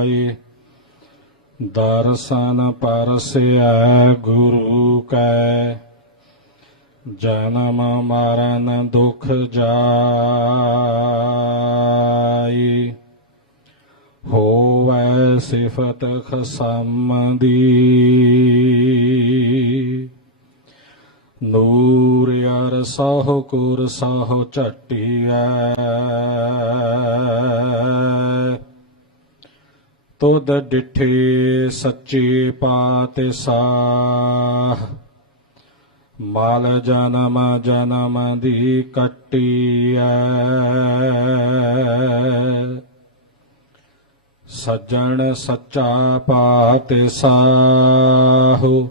ਆਏ। ਦਰਸ਼ਨ ਪਰਸਿਐ ਗੁਰੂ ਕੈ। ਜਨਮ ਮਰਨ ਦੁਖ ਜਾਈ ਹੋਵੈ ਸਿਫਤ ਖਸਮ ਦੀ ਨੂਰ ਸਹੁ ਕੁਰ ਸਹੁ ਝਟਿਐ। ਤੁਧ ਡਿਠੇ ਸੱਚੇ ਪਾਤਿ ਸਾਹ ਮਾਲ ਜਨਮ ਜਨਮ ਦੀ ਕੱਟੀਐ। ਸੱਜਣ ਸੱਚਾ ਪਾਤਿ ਸਾਹੂ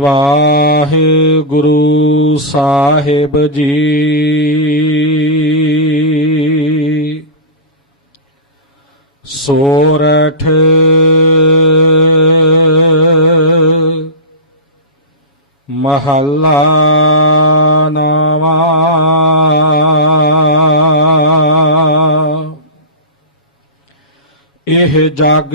ਵਾਹਿਗੁਰੂ ਸਾਹਿਬ ਜੀ। ਸੋਰਠ ਮਹੱਲਾ ਨਵਾ। ਇਹ ਜਗ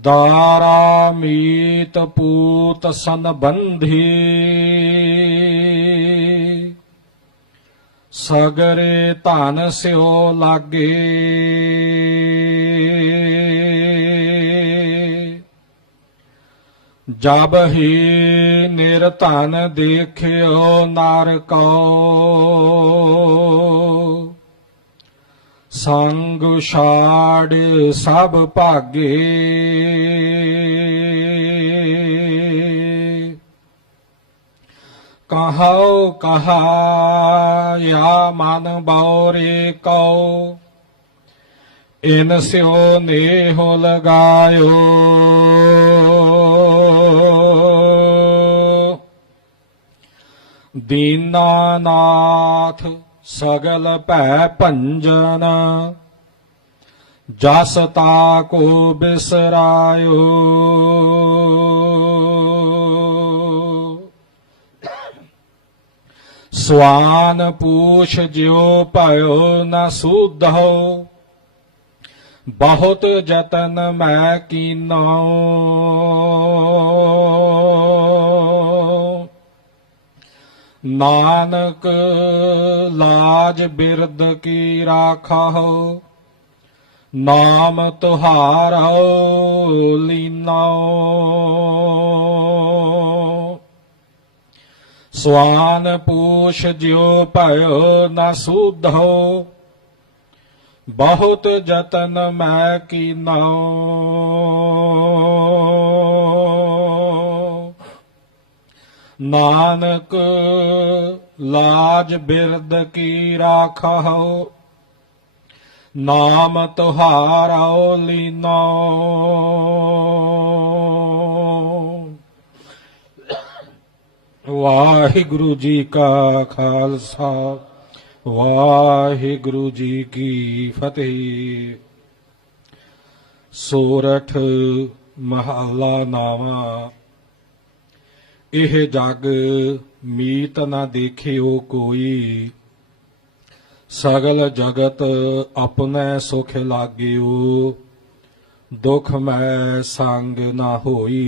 ਦਾਰਾਮੀਤ ਪੂਤ ਸੰਬੰਧੀ ਸਗਰੇ ਧਨ ਸਿਓ ਲਾਗੇ। ਜਬ ਹੀ ਨਿਰਧਨ ਦੇਖਿਓ ਨਰ ਕੋ ਸੰਗ ਛਾੜ ਸਭ ਭਾਗੇ। ਕਹਉ ਕਹਾ ਯਾ ਮਨ ਬਉਰੇ ਕਉ, ਇਨ ਸਿਓ ਨੇਹੁ ਲਗਾਇਓ। ਦੀਨਾਨਾਥ ਸਗਲ ਭੈ ਭੰਜਨ, ਜਸ ਤਾ ਕੋ ਬਿਸਰਾਇਓ। ਸਵਾਨ ਪੂਛ ਜਿਉ ਭਇਓ ਨ ਸੂਧੋ ਬਹੁਤ ਜਤਨ ਮੈਂ ਕੀਨੋ ਨਾਨਕ ਲਾਜ ਬਿਰਦ ਕੀ ਰਾਖਹੁ? ਨਾਮ ਤੁਹਾਰੋ ਲੀਨੋ। ਸਵਾਨ ਪੂਛ ਜਿਉ ਭਇਓ ਨਾ ਸੂਧੋ ਬਹੁਤ ਜਤਨ ਮੈਂ ਕੀਨਾਉ ਨਾਨਕ ਲਾਜ ਬਿਰਦ ਕੀ ਰਾਖਹੁ? ਨਾਮ ਤੁਹਾਰੋ ਲੀਨੋ। ਵਾਹਿਗੁਰੂ ਜੀ ਕਾ ਖਾਲਸਾ, ਵਾਹਿਗੁਰੂ ਜੀ ਕੀ ਫਤਿਹ। ਸੋਰਠ ਮਹੱਲਾ ਨਾਵਾ ਇਹ ਜਗ ਮੀਤ ਨਾ ਦੇਖਿਓ ਕੋਈ। ਸਗਲ ਜਗਤ ਆਪਣੇ ਸੁਖ ਲਾਗਿਓ, ਦੁਖ ਮੈਂ ਸੰਗ ਨਾ ਹੋਈ।